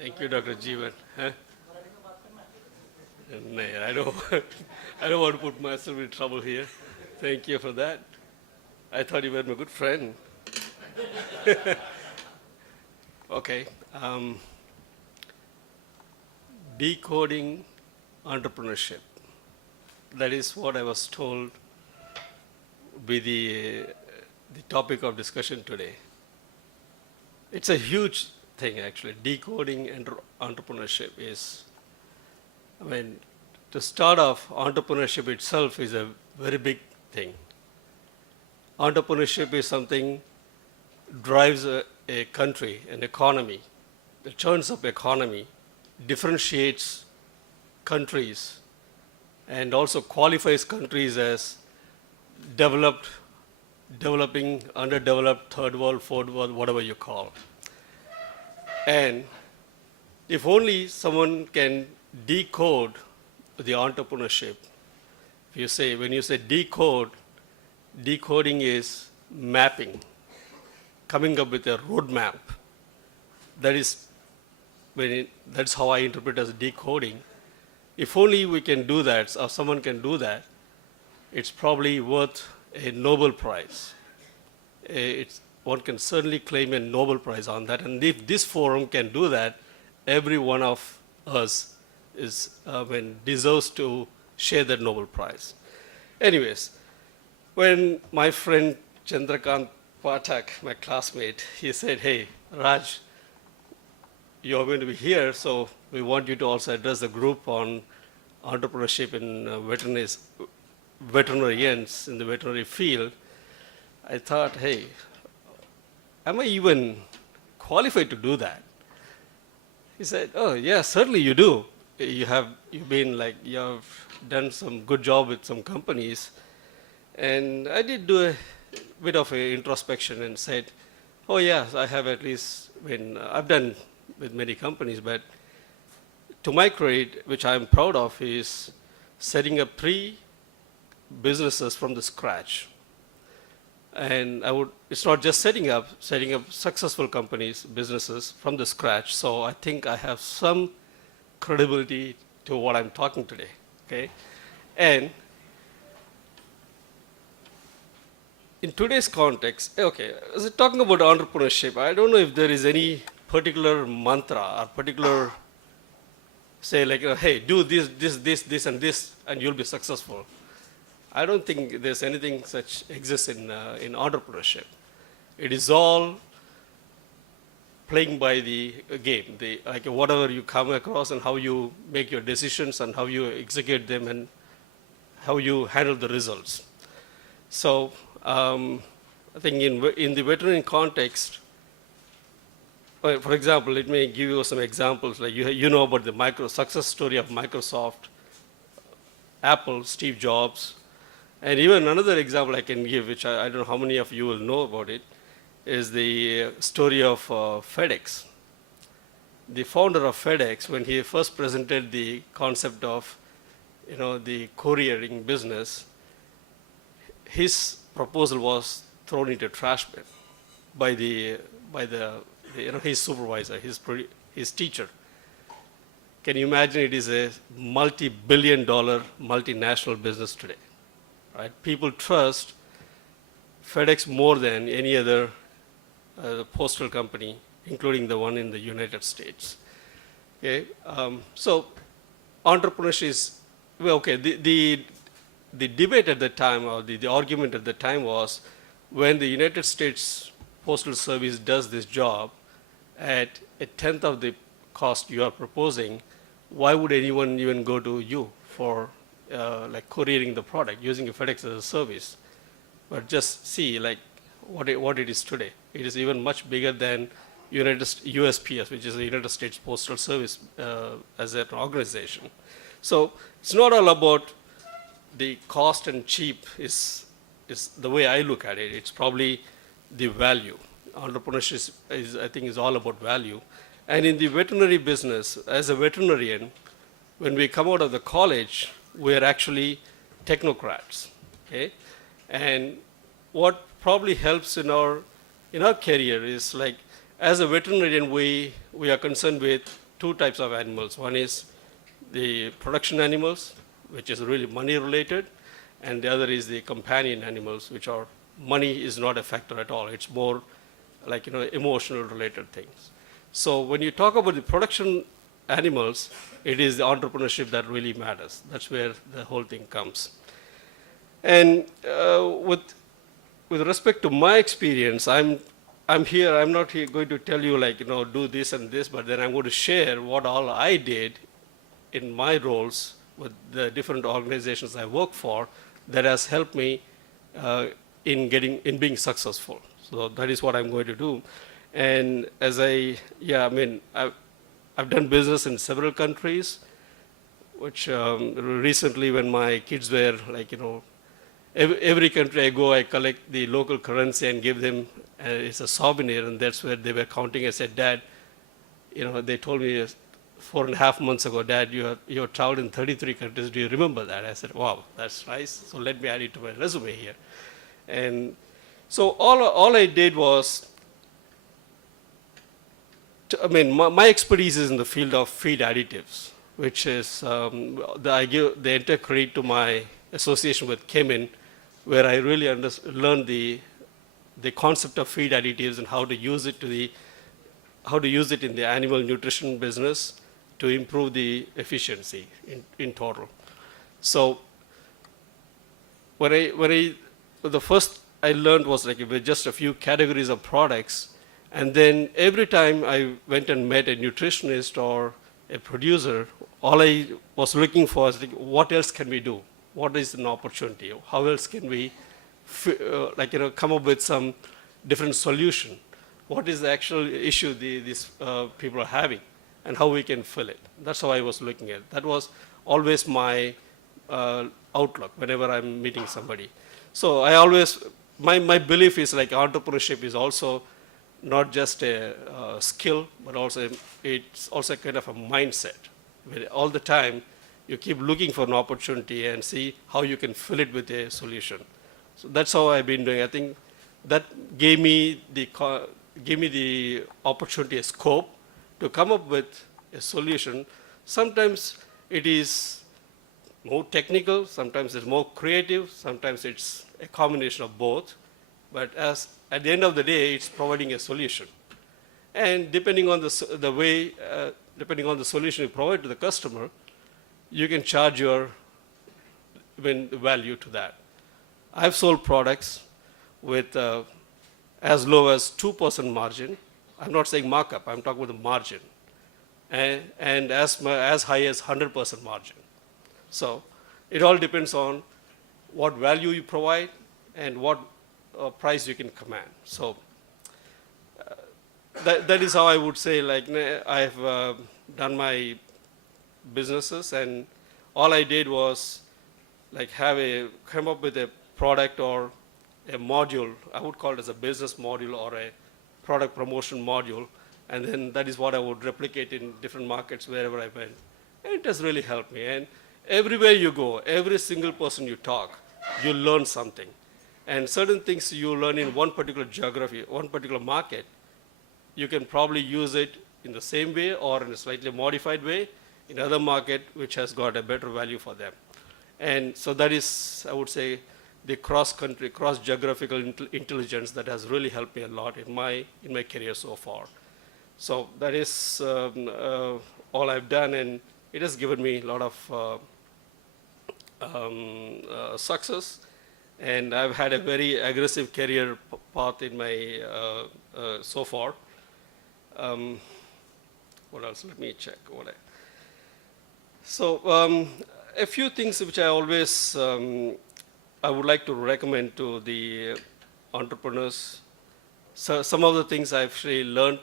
Thank you, Dr. Jeevan. Huh? No, I don't, I don't want to put myself in trouble here. Thank you for that. I thought you were my good friend. Okay. Decoding entrepreneurship. That is what I was told be the topic of discussion today. It's a huge thing, actually. Decoding entrepreneurship is, I mean, to start off, entrepreneurship itself is a very big thing. Entrepreneurship is something drives a country, an economy. The turns of economy differentiates countries and also qualifies countries as developed, developing, underdeveloped, third world, fourth world, whatever you call. And if only someone can decode the entrepreneurship, when you say decode, decoding is mapping, coming up with a roadmap. That's how I interpret as decoding. If only we can do that, or someone can do that, it's probably worth a Nobel Prize. One can certainly claim a Nobel Prize on that. And if this forum can do that, every one of us deserves to share that Nobel Prize. Anyways, when my friend Chandrakant Pathak, my classmate, he said, "Hey, Raj, you're going to be here, so we want you to also address the group on entrepreneurship in veterinarians in the veterinary field." I thought, hey, am I even qualified to do that? He said, "Oh, yeah, certainly you do. You have done some good job with some companies." And I did do a bit of a introspection and said, "Oh, yes, I have at least, I've done with many companies, but to my credit, which I'm proud of, is setting up 3 businesses from the scratch. And it's not just setting up successful companies, businesses from the scratch. So I think I have some credibility to what I'm talking today, okay? And in today's context, okay, as we're talking about entrepreneurship, I don't know if there is any particular mantra or particular, say like, hey, do this, and this, and you'll be successful. I don't think there's anything such exists in entrepreneurship. It is all playing by the game, like whatever you come across and how you make your decisions and how you execute them and how you handle the results. So I think in the veterinary context, for example, let me give you some examples. Like you know about the success story of Microsoft, Apple, Steve Jobs. And even another example I can give, which I don't know how many of you will know about it, is the story of FedEx. The founder of FedEx, when he first presented the concept of the couriering business, his proposal was thrown into trash bin by his supervisor, his teacher. Can you imagine? It is a multi-billion-dollar multinational business today. Right? People trust FedEx more than any other postal company, including the one in the United States. Okay, so entrepreneurship is okay. The debate at the time, or the argument at the time, was when the United States Postal Service does this job at a tenth of the cost you are proposing, why would anyone even go to you for like couriering the product using a FedEx as a service? But just see like what it is today. It is even much bigger than USPS, which is the United States Postal Service as an organization. So it's not all about the cost and cheap is the way I look at it. It's probably the value. Entrepreneurship I think is all about value. And in the veterinary business, as a veterinarian, when we come out of the college, we are actually technocrats, okay? And what probably helps in our career is like, as a veterinarian, we are concerned with two types of animals. One is the production animals, which is really money related, and the other is the companion animals, which are money is not a factor at all. It's more like emotional related things. So when you talk about the production animals, it is the entrepreneurship that really matters. That's where the whole thing comes. And with respect to my experience, I'm here. I'm not here going to tell you like do this and this, but then I'm going to share what all I did in my roles with the different organizations I work for that has helped me in being successful. So that is what I'm going to do. And I've done business in several countries, which recently when my kids were like, every country I go, I collect the local currency and give them, it's a souvenir, and that's where they were counting. I said, Dad, they told me 4.5 months ago, Dad, you have traveled in 33 countries. Do you remember that? I said, wow, that's nice. So let me add it to my resume here. And so all I did was, my expertise is in the field of feed additives, which is, I give the entire credit to my association with Kemin, where I really learned the concept of feed additives and how to use it in the animal nutrition business to improve the efficiency in total. So the first I learned was like with just a few categories of products, and then every time I went and met a nutritionist or a producer, all I was looking for is like, what else can we do? What is an opportunity? How else can we come up with some different solution? What is the actual issue these people are having, and how we can fill it? That's how I was looking at it. That was always my outlook whenever I'm meeting somebody. So I always, my belief is like entrepreneurship is also not just a skill, but also it's also kind of a mindset. Where all the time you keep looking for an opportunity and see how you can fill it with a solution. So that's how I've been doing. I think that gave me the opportunity, a scope to come up with a solution. Sometimes it is more technical, sometimes it's more creative, sometimes it's a combination of both. But at the end of the day, it's providing a solution. And depending on depending on the solution you provide to the customer, you can charge your value to that. I've sold products with as low as 2% margin. I'm not saying markup, I'm talking about the margin. And as high as 100% margin. So it all depends on what value you provide and what price you can command. So that is how I would say, like, I've done my businesses, and all I did was like come up with a product or a module. I would call it as a business module or a product promotion module, and then that is what I would replicate in different markets wherever I went. And it has really helped me. And everywhere you go, every single person you talk, you learn something. And certain things you learn in one particular geography, one particular market, you can probably use it in the same way or in a slightly modified way in another market which has got a better value for them. And so that is, I would say, the cross-country, cross-geographical intelligence that has really helped me a lot in my career so far. So that is all I've done, and it has given me a lot of success. And I've had a very aggressive career path in my so far. What else? Let me check. So a few things which I always I would like to recommend to the entrepreneurs. So some of the things I've actually learned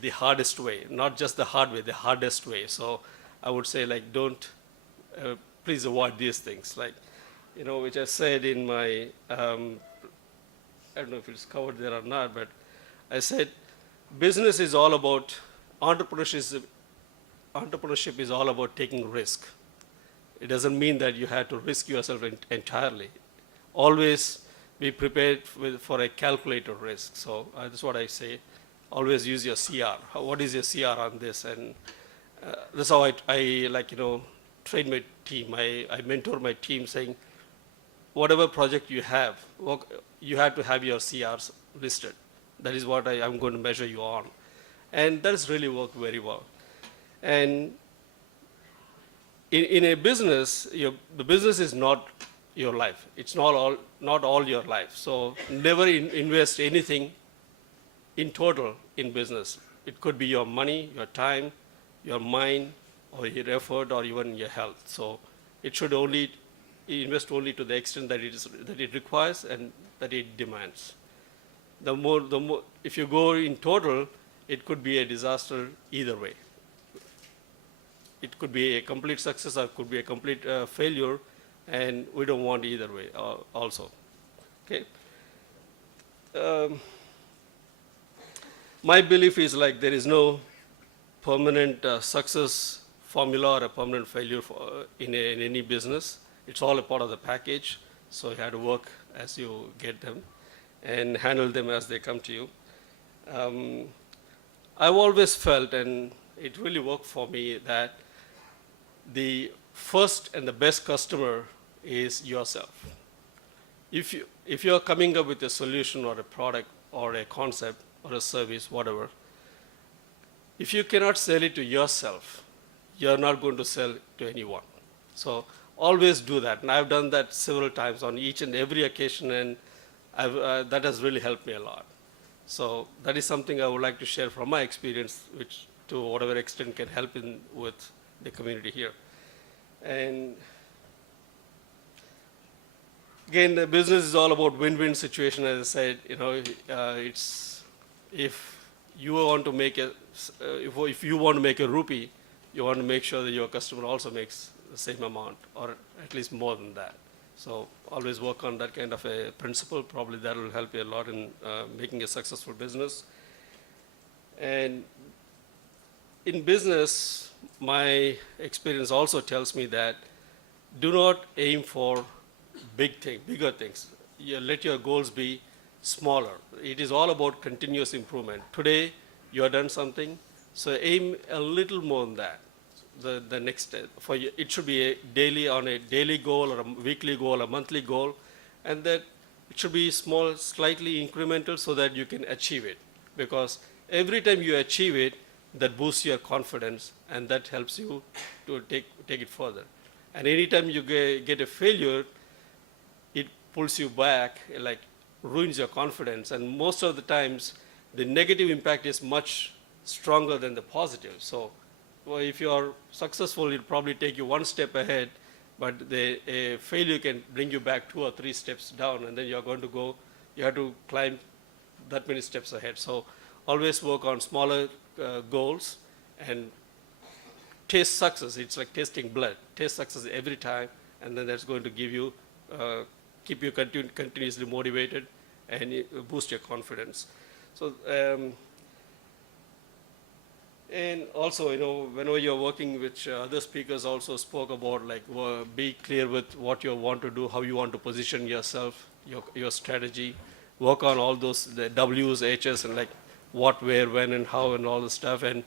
the hardest way, not just the hard way, the hardest way. So I would say, like, please avoid these things. Like, which I said in my, I don't know if it's covered there or not, but I said business is all about, entrepreneurship is all about taking risk. It doesn't mean that you have to risk yourself entirely. Always be prepared for a calculated risk. So that's what I say. Always use your CR. What is your CR on this? That's how I like, train my team. I mentor my team saying, whatever project you have, you have to have your CRs listed. That is what I'm going to measure you on. And that has really worked very well. And in a business, the business is not your life. It's not all your life. So never invest anything in total in business. It could be your money, your time, your mind, or your effort, or even your health. So it should only invest only to the extent that it requires and that it demands. The more, if you go in total, it could be a disaster either way. It could be a complete success or it could be a complete failure, and we don't want either way also. Okay. Um, my belief is like there is no permanent success formula or a permanent failure in any business. It's all a part of the package. So you have to work as you get them and handle them as they come to you. Um, I've always felt, and it really worked for me, that the first and the best customer is yourself. If you're coming up with a solution or a product or a concept or a service, whatever, if you cannot sell it to yourself, you're not going to sell to anyone. So always do that. And I've done that several times on each and every occasion, and that has really helped me a lot. So that is something I would like to share from my experience, which to whatever extent can help with the community here. And again, the business is all about win-win situation. As I said, it's if you want to make if you want to make a rupee, you want to make sure that your customer also makes the same amount, or at least more than that. So always work on that kind of a principle. Probably that will help you a lot in making a successful business. And in business, my experience also tells me that do not aim for bigger things. Let your goals be smaller. It is all about continuous improvement. Today, you have done something, so aim a little more than that. The next step for you, it should be on a daily goal or a weekly goal, a monthly goal, and that it should be small, slightly incremental, so that you can achieve it. Because every time you achieve it, that boosts your confidence, and that helps you to take it further. And anytime you get a failure, it pulls you back, like ruins your confidence. And most of the times, the negative impact is much stronger than the positive. So if you are successful, it'll probably take you one step ahead, but a failure can bring you back 2 or 3 steps down, and then you have to climb that many steps ahead. So always work on smaller goals and taste success. It's like tasting blood. Taste success every time, and then that's going to give you, keep you continuously motivated and boost your confidence. So, and also, whenever you're working, which other speakers also spoke about, like be clear with what you want to do, how you want to position yourself, your strategy, work on all those, the W's, H's, and like what, where, when, and how, and all the stuff. And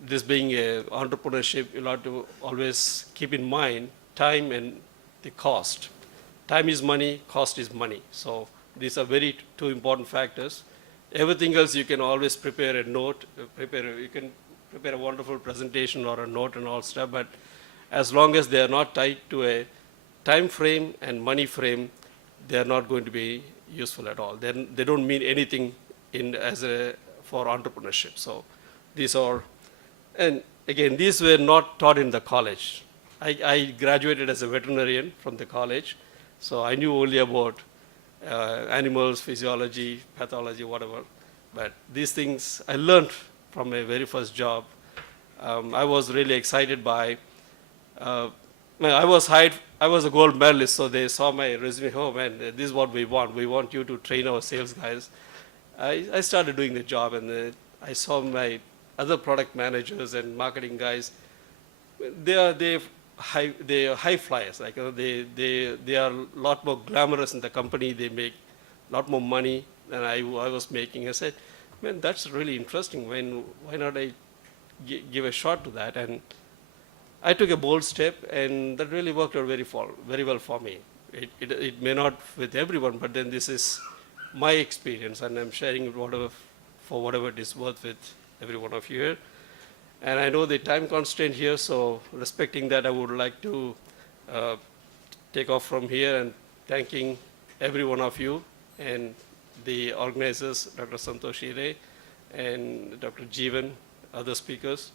this being a entrepreneurship, you'll have to always keep in mind time and the cost. Time is money, cost is money. So these are two important factors. Everything else you can always prepare a note, you can prepare a wonderful presentation or a note and all stuff, but as long as they are not tied to a time frame and money frame, they are not going to be useful at all. They don't mean anything for entrepreneurship. So these are, and again, these were not taught in the college. I graduated as a veterinarian from the college, so I knew only about animals, physiology, pathology, whatever. But these things I learned from my very first job. I was really excited by, I was hired, I was a gold medalist, so they saw my resume, oh man, this is what we want. We want you to train our sales guys. I started doing the job, and I saw my other product managers and marketing guys. They are high flyers. Like they are a lot more glamorous in the company. They make a lot more money than I was making. I said, man, that's really interesting. Why not I give a shot to that. And I took a bold step, and that really worked out very well for me. It may not with everyone, but then this is my experience, and I'm sharing it for whatever it is worth with every one of you here. And I know the time constraint here, so respecting that, I would like to uh, take off from here and thanking every one of you and the organizers, Dr. Santosh Ire and Dr. Jeevan, other speakers.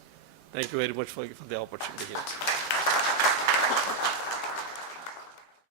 Thank you very much for the opportunity here.